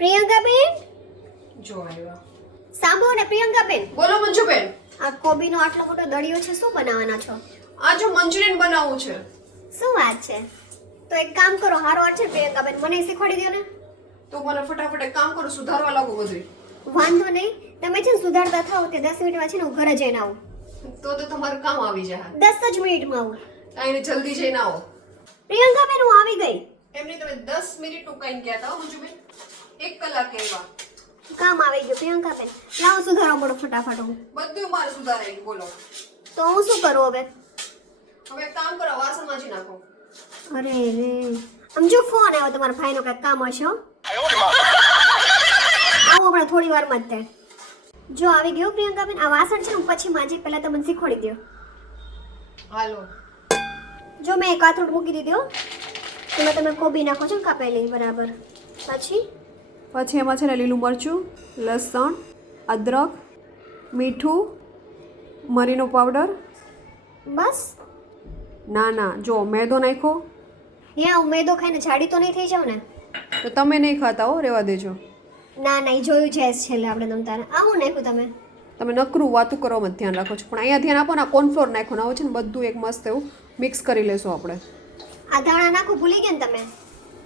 પ્રિયંકાબેન જો આવ્યા. સાંભળો ને પ્રિયંકાબેન, બોલો મંજુબેન. આ કોબીનો આટલો મોટો દળિયો છે, શું બનાવવાના છો? આ જો મંચુરિયન બનાવવું છે. શું વાત છે? તો એક કામ કરો, હારો વાત છે પ્રિયંકાબેન, મને શીખવાડી દો ને. તો મને ફટાફટ એક કામ કરો, સુધારવા લાગો બધું. વાંધો નહીં, તમે છે ને સુધારતા થાઓ તે 10 મિનિટમાં છે ને હું ઘરે જઈને આવું. તો તમારું કામ આવી જાય. 10 જ મિનિટમાં આવું. કાંઈ જલ્દી જઈને આવો. પ્રિયંકાબેન હું આવી ગઈ. એમની તમે 10 મિનિટ ટૂંકાઈને ગયા હતા મંજુબેન. 1 કલાક એવા. કામ આવી ગયું પ્રિયંકાબેન. લાવો સુધારો પડો ફટાફટ હું. બધું મારે સુધારાય. બોલો તો હું શું કરું હવે? હવે એક કામ કરો, વાસણ માંજી નાખો. અરે રે, આમ જો ફોન આવ્યો તમારા ભાઈનો કાંઈક કામ હશે હો. આવું આપણે થોડી વારમાં જ તે. જો આવી ગયો પ્રિયંકાબેન, આ વાસણ છે ને હું પછી માજી, પહેલા તમને શીખવાડી દો. હાલો. જો મેં એક આથોડ મૂકી દીધી હો. એમાં તમે કોબી નાખો છો ને કાપેલી બરાબર. પછી એમાં છે ને લીલું મરચું, લસણ, અદરક, મીઠું, મરીનો પાવડર. બસ ના જો મેદો નાખ્યો. હું મેદો ખાઈને જાડી તો નહીં થઈ જાવ ને? તો તમે નહીં ખાતા હો, રહેવા દેજો. ના એ જોયું છે છેલ્લે આપણે તમતારે. આવું નાખ્યું તમે નકરું વાતું કરવામાં જ ધ્યાન રાખો છો, પણ અહીંયા ધ્યાન આપો ને. કોર્નફ્લોર નાખો ને, છે ને બધું એક મસ્ત એવું મિક્સ કરી લેશું આપણે. આ ધાણા નાખું ભૂલી ગયા ને તમે?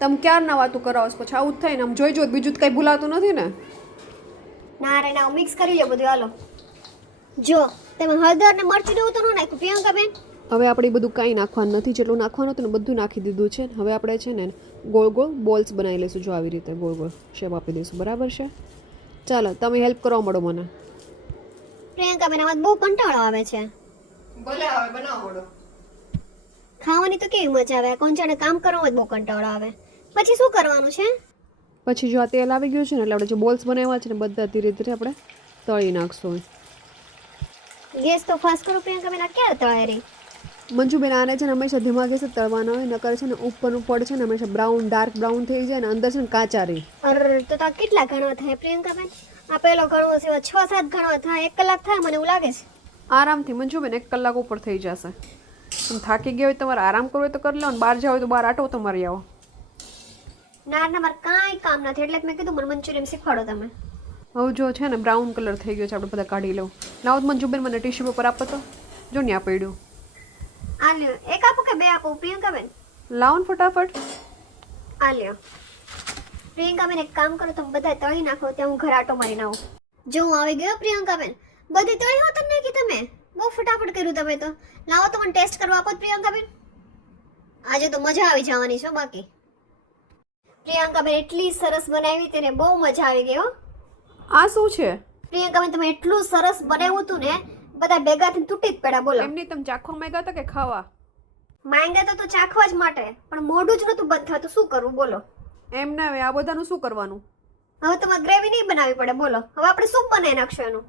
તમે ક્યારના વાતું કરાવો છો? પછી આવું જ થાય ને. આમ જોઈ બીજું જ કંઈ ભૂલાતું નથી ને. ના રે ના, મિક્સ કરી લો બધું. હાલો જો તમે હળદર ને મરચું જેવું તો ન નાખ્યું પ્રિયંકાબેન? હવે આપણે બધું કાંઈ નાખવાનું નથી. જેટલું નાખવાનું હતું ને બધું નાખી દીધું છે. હવે આપણે છે ને ગોળ ગોળ બોલ્સ બનાવી લઈશું. જો આવી રીતે ગોળ ગોળ શેપ આપી દઈશું. બરાબર છે? ચાલો તમે હેલ્પ કરવા મળો મને. પ્રિયંકાબેન આમાં બહુ કંટાળો આવે છે. ભલે હવે બનાવો મોડો. ખાવાની તો કેવી મજા આવે, કોણ જાણે કામ કરવામાં જ બહુ કંટાળો આવે. પછી શું કરવાનું છે? પછી જો આ તેલ આવી ગયું છે ને, એટલે આપણે જે બોલ્સ બનાવ્યા છે ને બધા ધીરે ધીરે આપણે તળી નાખશું. ગેસ તો ફાસ્ટ કરો પ્રિયંકાબેન, આ ક્યારે તળાય રહી? મંજુબેન આને છે ને હંમેશા ધીમા ગેસે તળવાનો હોય, નકર છે ને ઉપરનું પડ છે ને હંમેશા બ્રાઉન ડાર્ક બ્રાઉન થઈ જાય ને અંદર છે ને કાચા રહી. અરે તો આ કેટલા ઘણવા થાય પ્રિયંકાબેન? આ પેલો ઘણવો છે 6-7 ઘણવા થાય. 1 કલાક થાય મને એવું લાગે છે. આરામથી મંજુબેન 1 કલાક ઉપર થઈ જશે. તમે થાકી ગયા હોય તમારે આરામ કરવો હોય તો કરી લો, ને બહાર જાવ હોય તો બહાર આટો તમારે આવો. ના મારે કાંઈ કામ નથી, એટલે જ મેં કીધું મને મંચુરિયન શીખવાડો તમે. હવે જો છે ને બ્રાઉન કલર થઈ ગયો છે, આપણે બધા કાઢી લઉં. લાવો મંજુબેન મને ટીશ્યુ પેપર આપો તો. જો ને આ પડ્યું. આ લ્યો, એક આપો કે બે આપો પ્રિયંકાબેન? લાવો ને ફટાફટ. આ લ્યો પ્રિયંકાબેન, એક કામ કરો તમે બધા તળી નાખો, ત્યાં હું ઘર આટો મારીને આવું. જો હું આવી ગયો પ્રિયંકાબેન. બધી તળી હોત ને કે તમે? બહુ ફટાફટ કર્યું તમે તો. લાવો તો મને ટેસ્ટ કરવા આપો પ્રિયંકાબેન. આજે તો મજા આવી જવાની છે બાકી. પ્રિયંકાબેન એટલી સરસ બનાવી તેને, બહુ મજા આવી ગઈ હો. આ શું છે પ્રિયંકાબેન? તમે એટલું સરસ બનાવ્યું હતું ને, બધા ભેગા થઈને તૂટી જ પડ્યા. બોલો, એમની તમે ચાખવા માંગ્યા હતા કે ખાવા માંગ્યા તો ચાખવા જ માટે, પણ મોઢું જ નતું બંધ થતું. શું કરવું બોલો? એમ ના હવે આ બધાનું શું કરવાનું? હવે તમારે ગ્રેવી નહીં બનાવવી પડે. બોલો હવે આપણે સૂપ બનાવી નાખશું એનું.